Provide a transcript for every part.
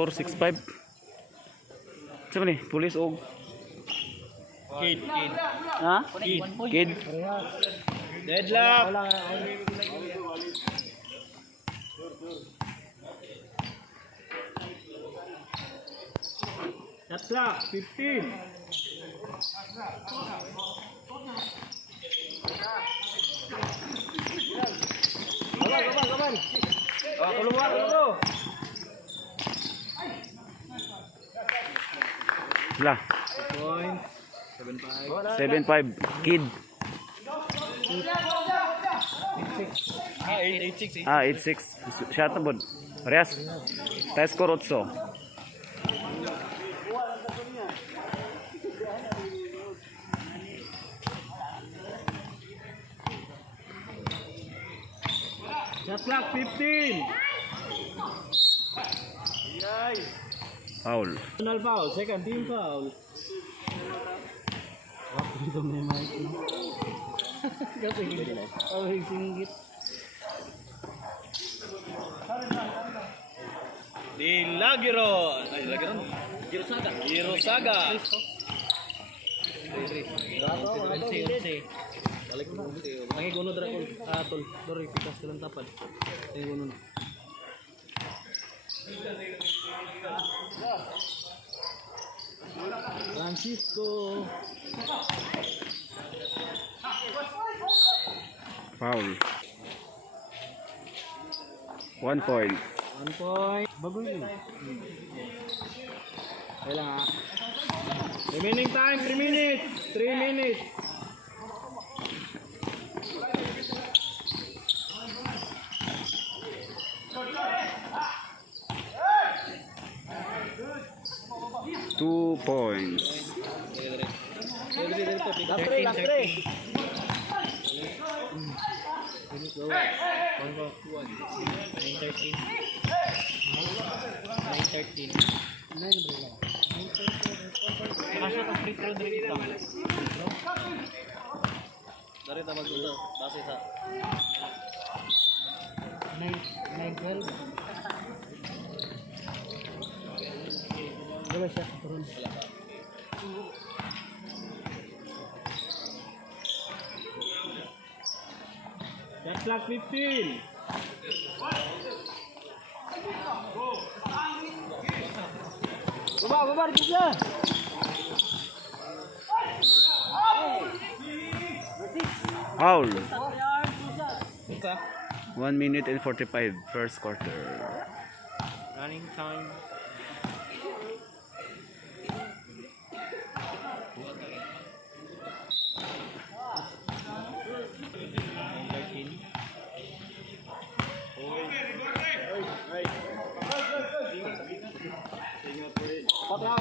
score 6-5. Saan ni? Police o Kid. ha? Kid. Deadlock. Shot clock, 15. Kaban. Keluar dulu. Sila. Point. 7-5. Kid. 8-6. 8-6. Shot na bod. Parehas. Tayo score 8. Shot clock, 15. Foul. Personal foul, second team foul. Di Lagiro. Ay, Lagiro. Girosaga. Balik mo. Tangi kuno dra kon. Tol. Dori pikas ka lang tapad. Tangi kuno. Francisco. Foul. 1 point. 1 point. Bagoy yun. Kailangan. Remaining time, 3 minutes. 3 minutes. Two points. Last 3. 9-13. Kasya ka free throw dari kita. Dari tabag dito. Base sa 9-12. Dalawa siya turun. Shot clock 15. Baba dia. Foul. 1 minute and 45 first quarter. Running time.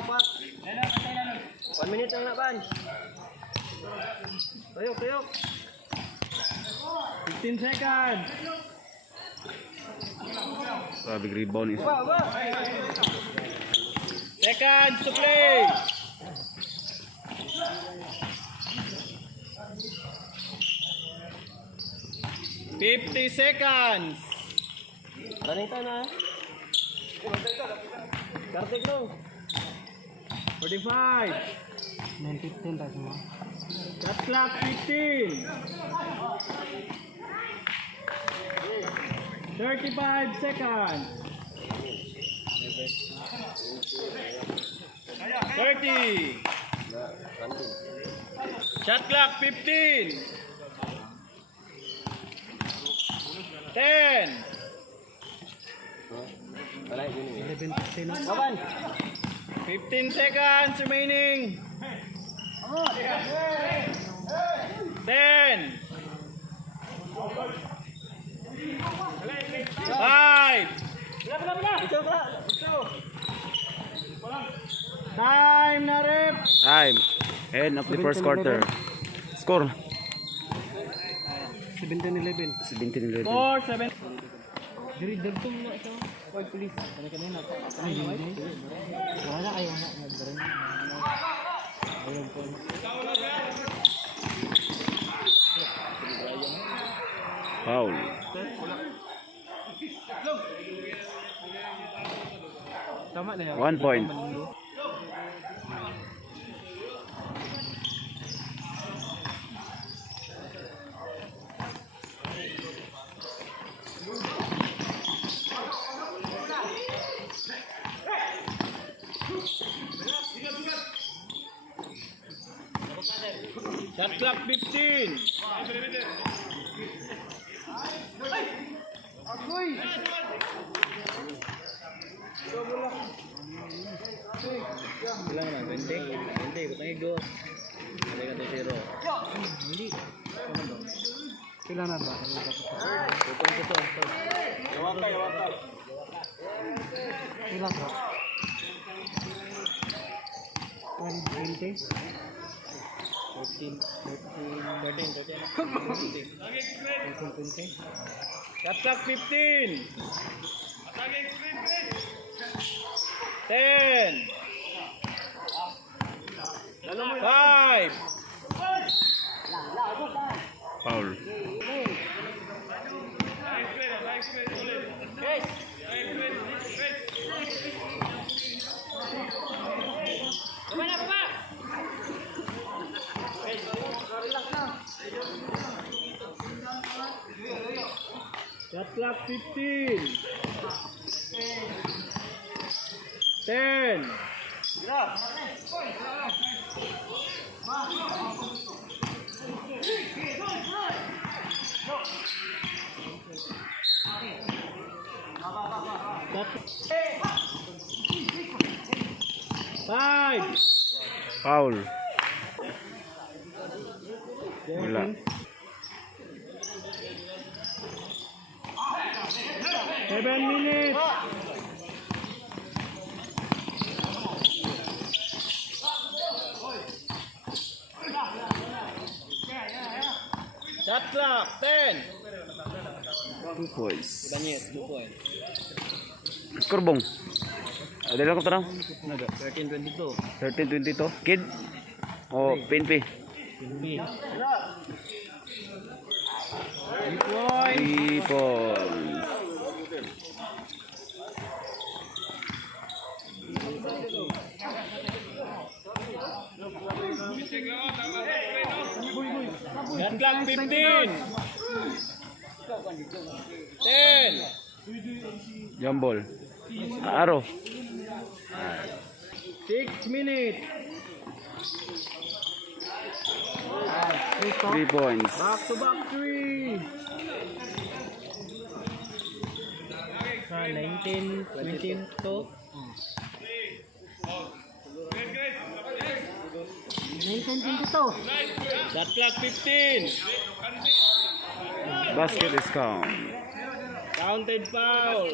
Pat. 1 minute lang na ban. Tuyok. 15 seconds. Big rebound is. Seconds to play. $50 seconds. Running time na. Kartik dong. 45. 9:15 tayo mo. Shot clock 15. 35 seconds. 30. Shot clock 15. 10. 15 seconds remaining. 10. 5. Time na rep. Time. End of the first quarter. Score. 17-11. 17-11. Score 7. Diri dagtong na ito. Wag please. Kanina pa. Wala na kayo na. Ayun po. Foul. Tama na yan. 1 point. Shot clock 15. Ilang na? 20? 20, kutang igo. Hindi ka to 0. Hindi. Sila na ba? Tutong ito. Gawakay. Ilang ba? 20? 13. Shot clock 15. 10. 5. Foul. Shot clock 15. 10. Five. Foul. Wala. 7 minutes. Shot clock 10. 2 points. Banyet 2 points. Skorbong. Dala ko tanong. 13-22. 13-22. Kid. O PNP. 3 3 points. Shot clock 15. 10. Jambol. Aro. 6 minutes. 3 points. Back to back 3. 19, 22. 19-22. Shot clock 15. Basket is count. Counted foul.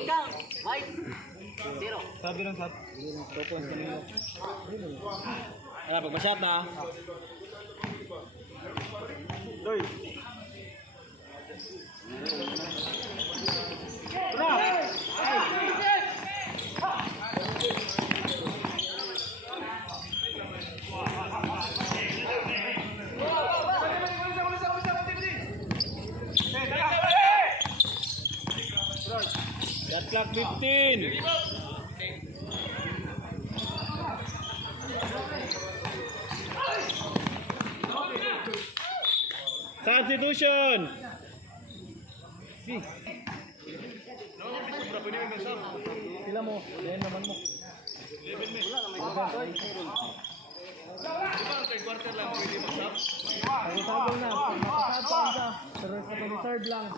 Sabi lang sa 2 points kanina. Pag masyat na. Shot clock 15. Substitution. Sila mo, yan naman mo. Pag-usabol na, makasad pa unsa. Third lang.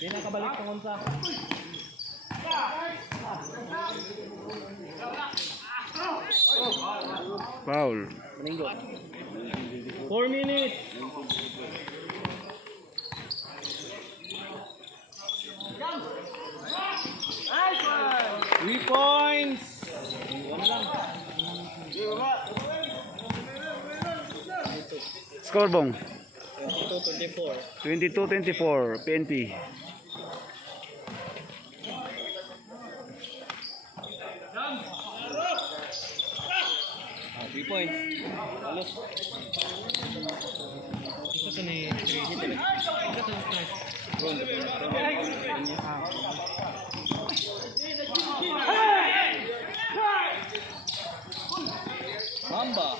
Di na kabalik ng unsa. Foul. 4 minutes. Three points. Skorbong. 22-24. 22-24. PNP. 3 points. Alos. Isa ka na yung 3. Isa ka na yung 3. Mamba.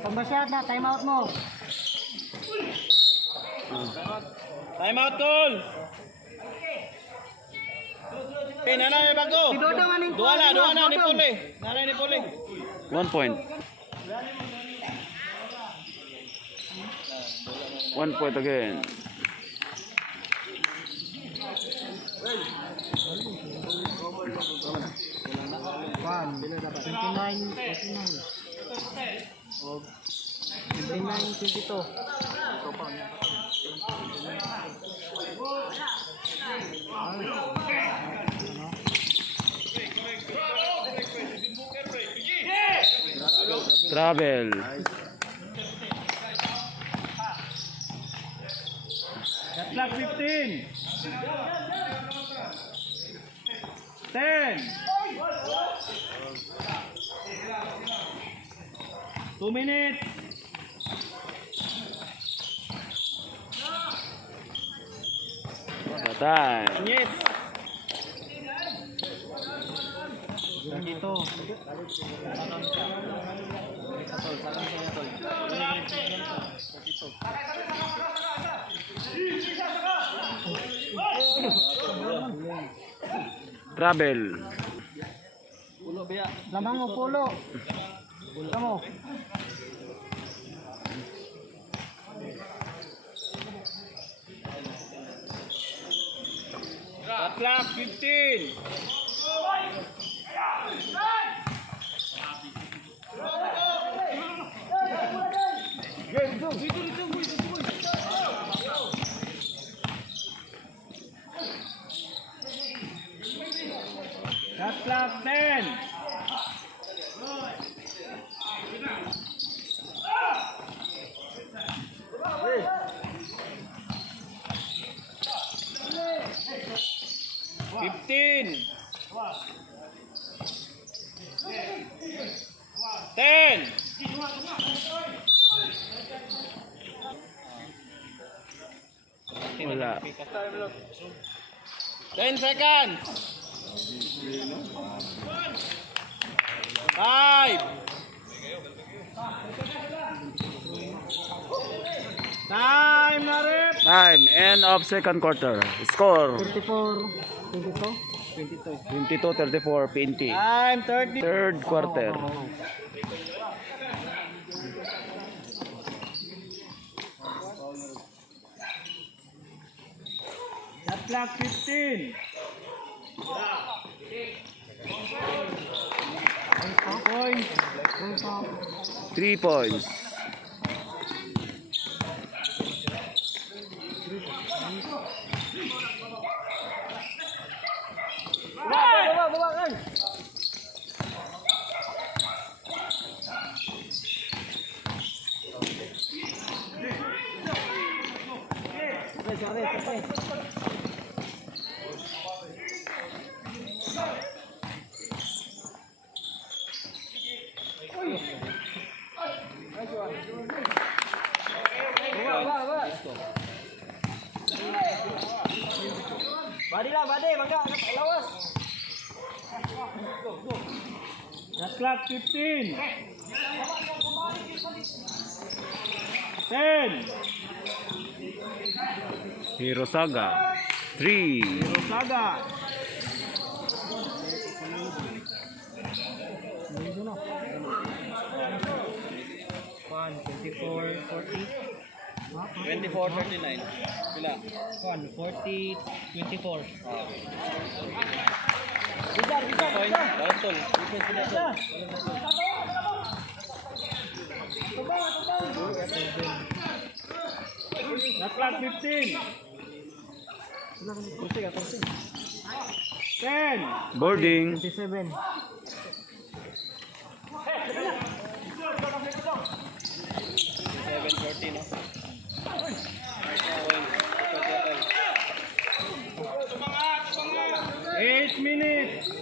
Pambasyat na, time out mo. Time out, tol. Okay, nanay bago. Si Dodong aning Dua na, ni Dodong. Puli. Nanay ni Puli. 1 point. 1 point again. One, 29, 29. O, 29, 22. Travel. Clock 15. 10. 2 minutes. Time. Yes. Dito. Travel. Pulo biya. Lamang mo, pulo. Pulo mo. Clock 15. Clock 10. Fifteen. 10. Wala. 10 seconds. 5. Time na rin. Time. End of second quarter. Score. 34, 22. 22-34 PNP. Time 30. Third quarter. Shot clock 15. Point. 3 points. Shot clock 15. 10. Hirosaga. 3. Saga. One, 24, 40. 24-39. Pila? 1, 40, 24. Point. Bastol. Defense sila to. Shot clock 15. 10. Boarding. 27. 7:40, no? Eight minutes.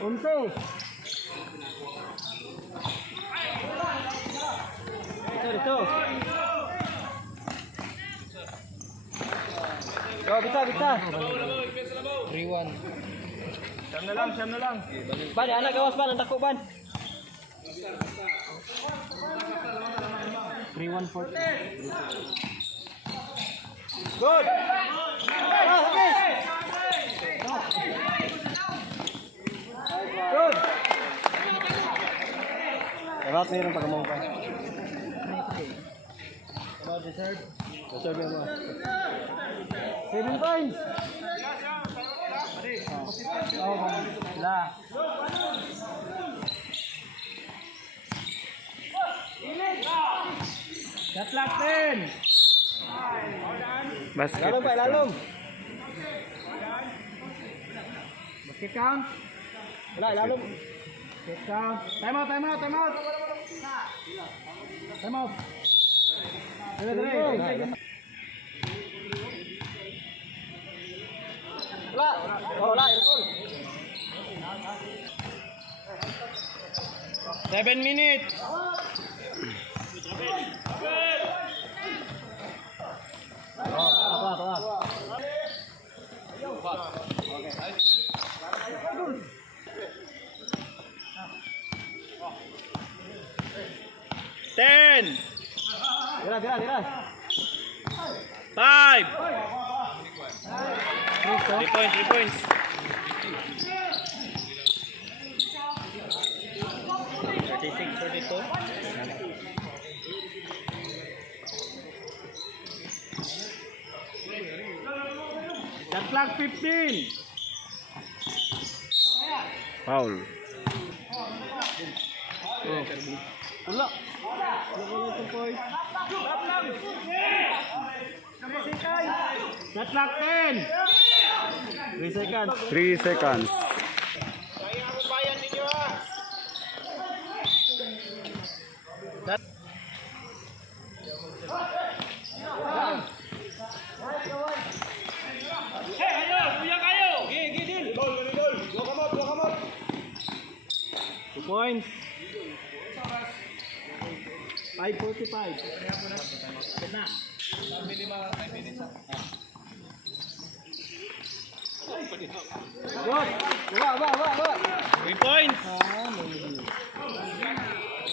11. Ito. Go, bisa. 3-1. Siyam na lang. Ban, anak gawas ban, ang dako ban. 3-1-40. Good. Good. Dapat mayroon pag-among pa. Deserve mo. 7 points. La. Shot clock 10. Basket. Lalong. Basket count. Wala, lalong. Basket count. Time out. Time out. Dali. Wala. 7 minutes. Ten. Dira. 5. 3 points. 36-42. Shot clock 15. Foul. Wala. Shot clock 10. 3 seconds. 3 seconds. Points. 5:45. Good. Bawa. 3 points.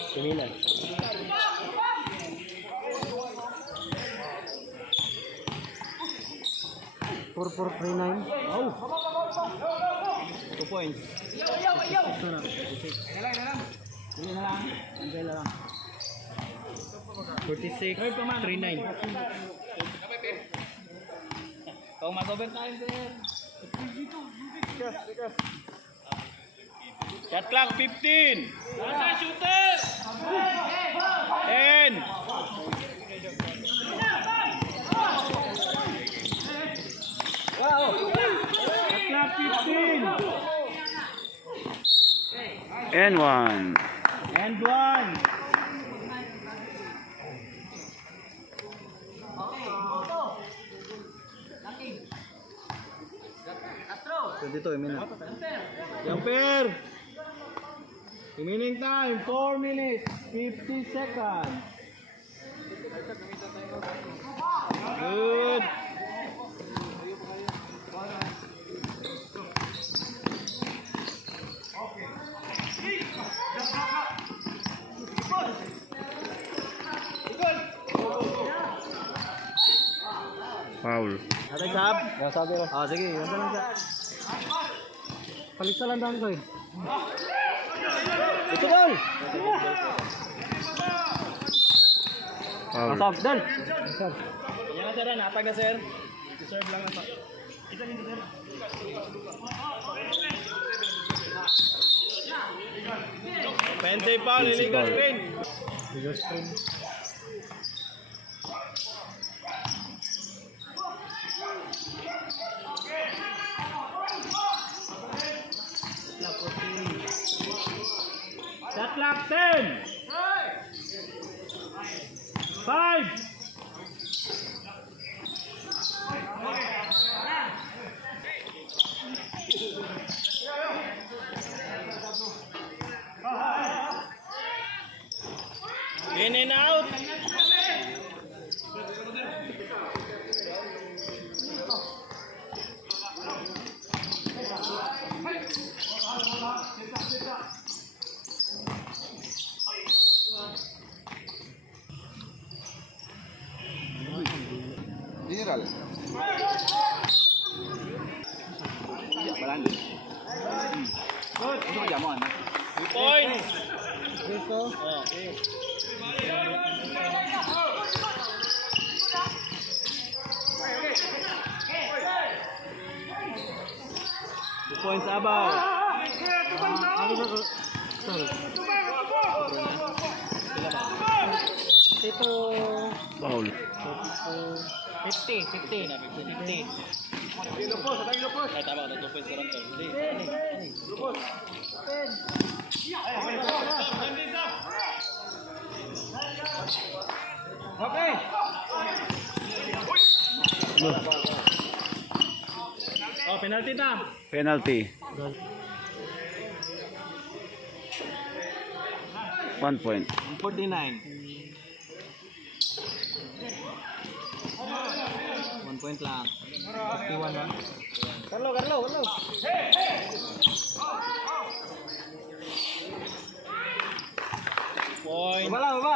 Sembilan. Four 39. Oh. 2 points. Ini na lang. Antay na lang. 46, 39. Kung mag-overtime, sir. Shot clock 15. Shooter! 10. Wow! Shot clock 15. And 1. And 1. Dito, Jumper! Remaining time, 4 minutes, 50 seconds. Good. Foul. Atay sab? Sabi ro. Ah, sige, yan lang sa. Palit sa landang ko eh. Ito dal. Foul. Sab dal. Sir. Yan na sir, natag na sir. Serve lang na pa. Isa din sir. Pente foul, illegal screen. Illegal screen. Shot clock 10. 5. grande. Good. Ito kaya mo, ano? 2 points! Dito. Oh. 2 points above. Ano ba? Sorry. Dito. Foul. 50. 50. 50. Ay, tama ka, 2 points ka lang to. Hindi. Okay. Oh, penalty time. Penalty. 1 point. 49. 1 point lang. 51 lang. Carlo. Point. Baba.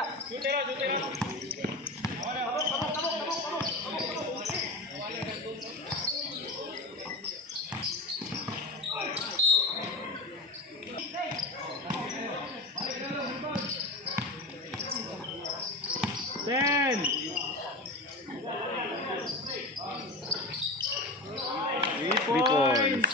Ten. 3 points.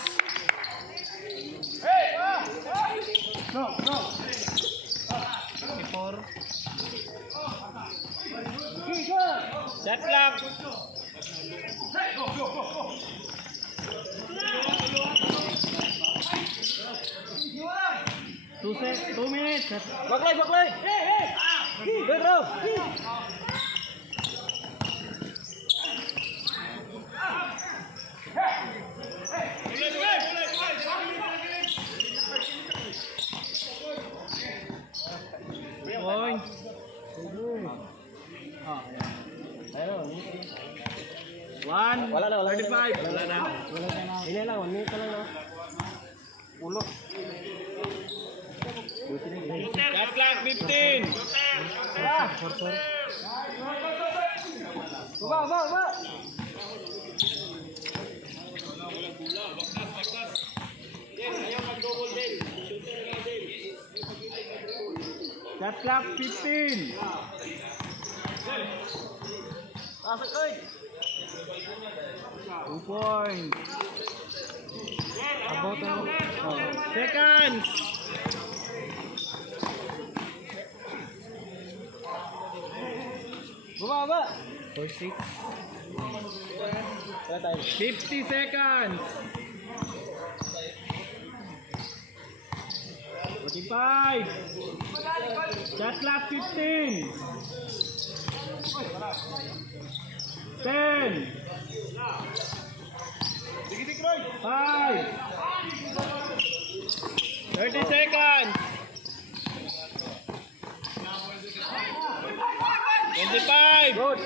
Shot clock. Two minutes. Baklay. Good, bro. Point. One. Wala na. 35. Wala na. Hindi lang, 1 minute lang. Ulo. Shot clock 15. Baba. Shot clock 15. Pasok, oy. 2 points. About Seconds. Baba. 46. Wala tayo. 50 seconds. 45. Shot clock 15. 10. 5. 30 seconds. 25. Good.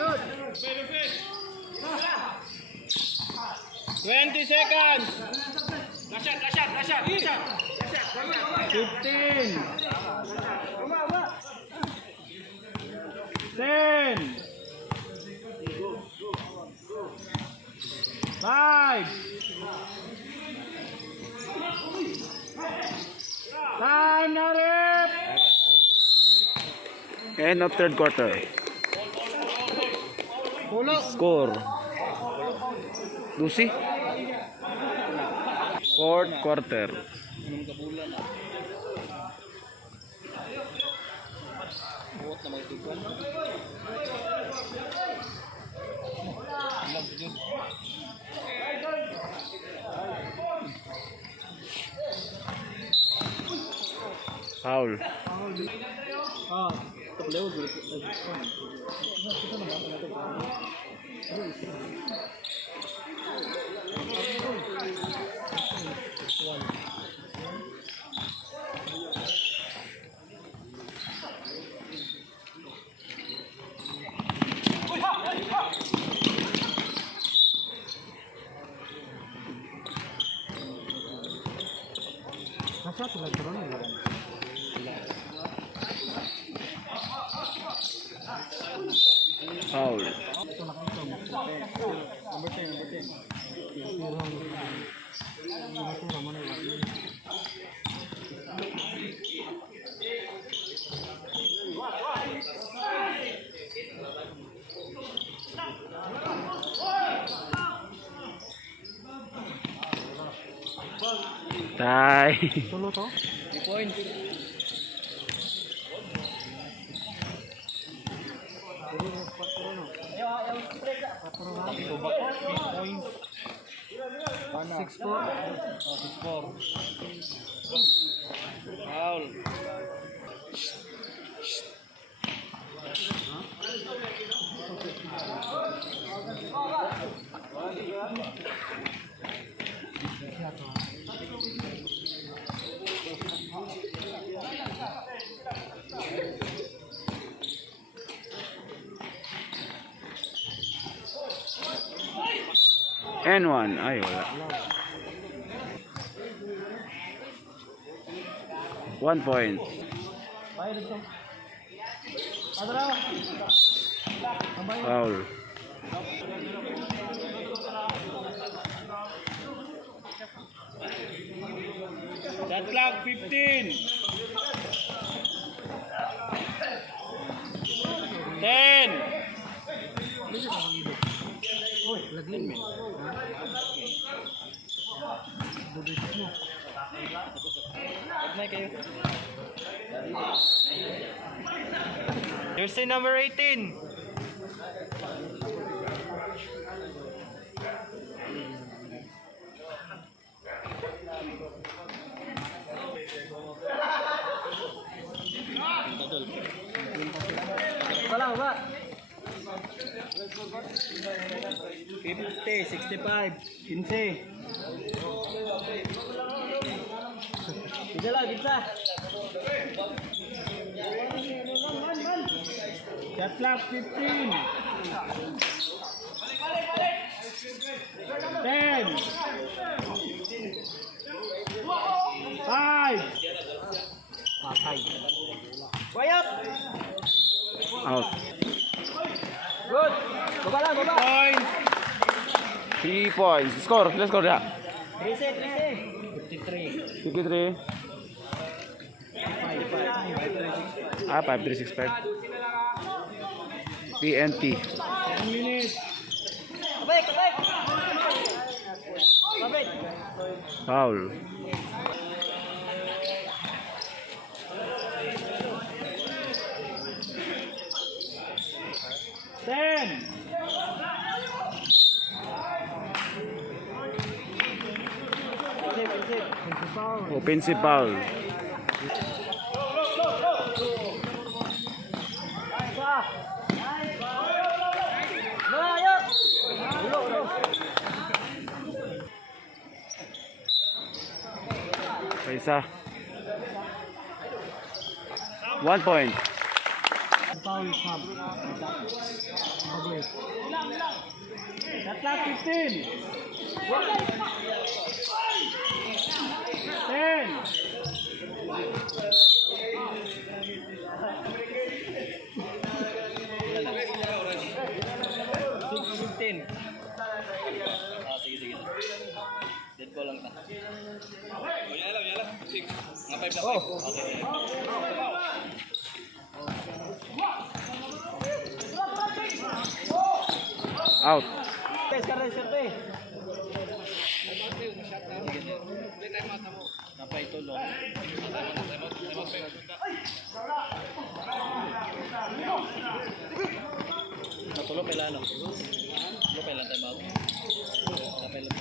20 seconds. 15. 10. 5. Time na rep. End of third quarter. Score. Lucy. Fourth quarter. Foul. Nasa tulang turun ya. Foul. Number 10. Tay. Tulo to? 3 points. Ano? 6-4. 6-4. Foul. N1. Ay, wala. 1 point. Foul. Shot clock 15. 10. Uy, lagyan mo. Magmay kayo. Jersey number 18. Wala ba? 50, 65, 15. Bisa lah, bisa. Shot clock 15. 10. 5. Patay. Wayap. Out. Good. Baba lang, baba. Point. 3 points. Score. Let's score ya. 53. 53. 5365. TNT. 10 minutes. Kabay, kabay. Kabay. Foul. Ten. Offensive foul. Isa. 1 point. Foul sub. Bagay. Shot clock 15. 10. Sige, sige. Dead ball lang ta. Yala. 6. Nga 5 na 5. Okay. Out. Guys, karon siyempre. Napay tulong. Natulo pala no. Tulo pala tayo bago. Napay lang.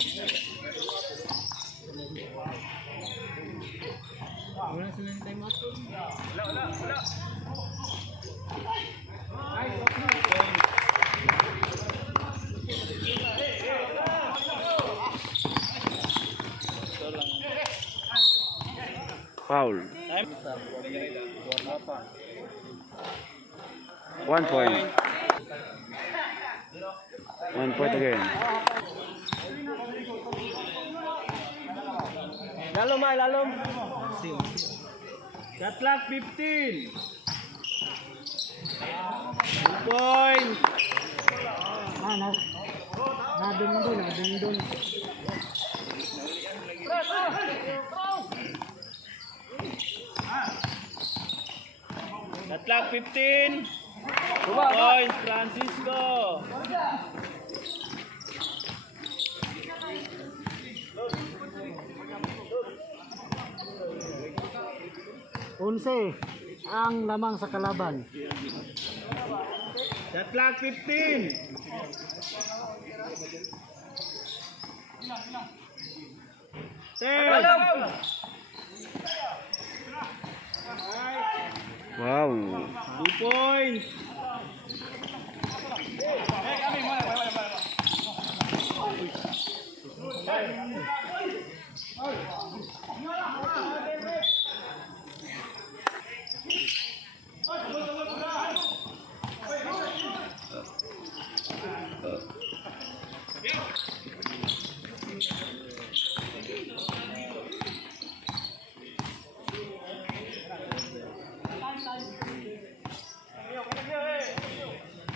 Wala sila ng time out. Wala. Foul. Time. 1 point. 1 point again. Lalom ay, lalom. Shot clock 15. 2 points. Nadung doon. Shot clock 15. Points, Francisco. Unse ang lamang sa kalaban. Shot clock 15. Ten. Wow. 2 points.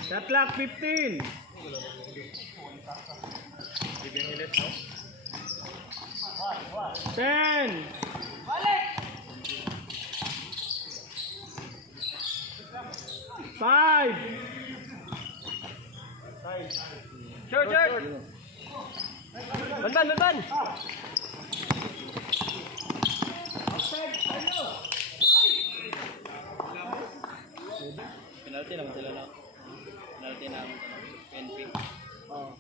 Shot clock 15. Ten. Five. Short. Banban. Penalty naman sila na. Penalty naman NP. Oh.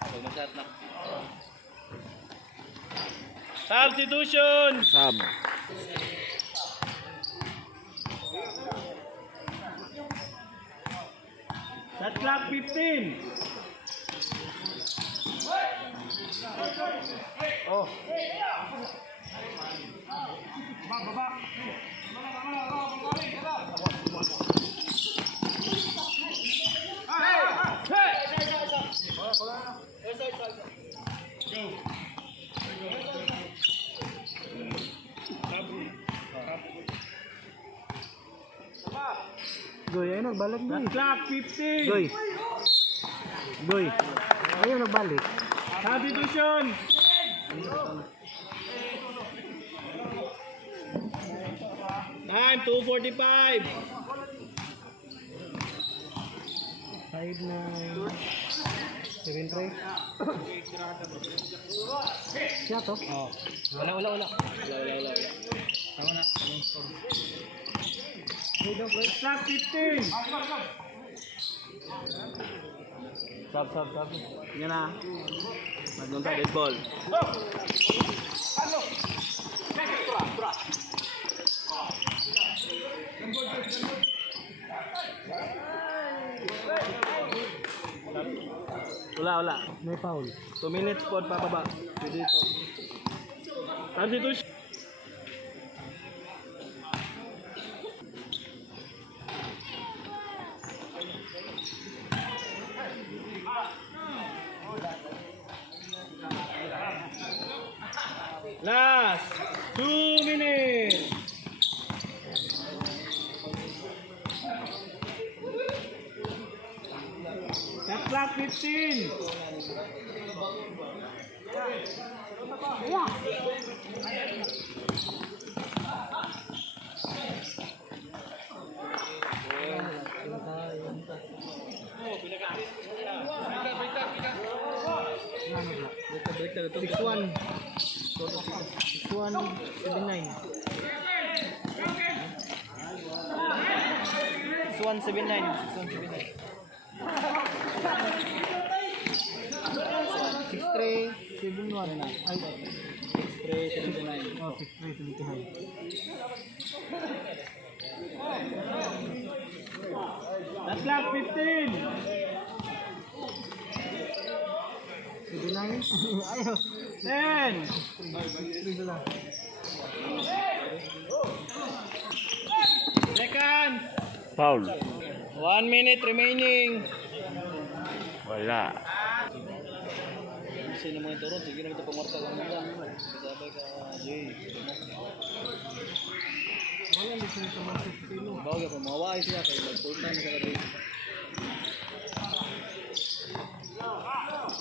Pag masyat na. Substitution. Sab. Shot clock 15. Oh. Goy, ay nagbalik Shot Goy. clock 15. Goy. Ayaw nagbalik. Substitution. Time 2:45. 5-9. 7-3. Siya to? Oh. Wala. Wala. Tama na. Shot clock 15. Sab. Yan na. Magdun tayo baseball. Wala. May foul. 2 minutes po pababa. Pwede ito. Substitution. Last 2 minutes. Shot clock 15. Balik 6-1. 6-1-7-9. 6-1-7-9. 6-3-7-1 na. Ay, 6-3-7-9. oh, 6-3-7-9. Shot clock 15. 7-9. Ayaw. 10. 3 lang. Seconds. Foul. 1 minute remaining. Wala. Sino mo ito ron? Sige naman ito pumarta lang nila. Kasabay ka, Jay. Wala, hindi sila sa mga 6 kilo. Bagay pa, mawawai siya kayo. Nagpunta na sa kabi.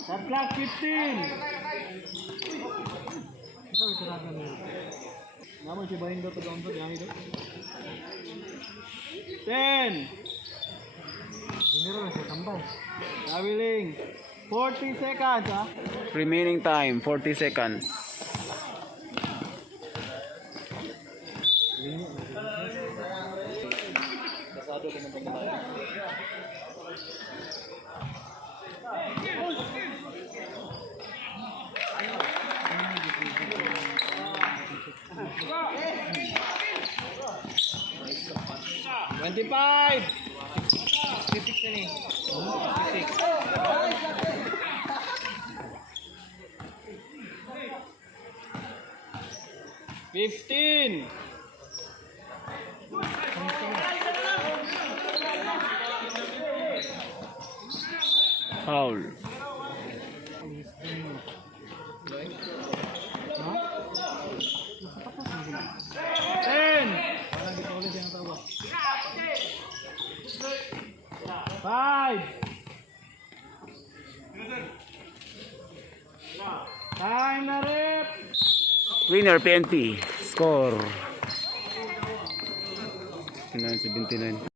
Shot clock 15. Naman si Bahin daw doon sa diyan ito. 10. Dinero na siya tambay. Kawiling. 40 seconds ha. Remaining time, 40 seconds. Kasado ko ng tayo. $25. 66 na ni. 66. 15. Foul. Five. Time na rep. Winner PNP. Score 79-79.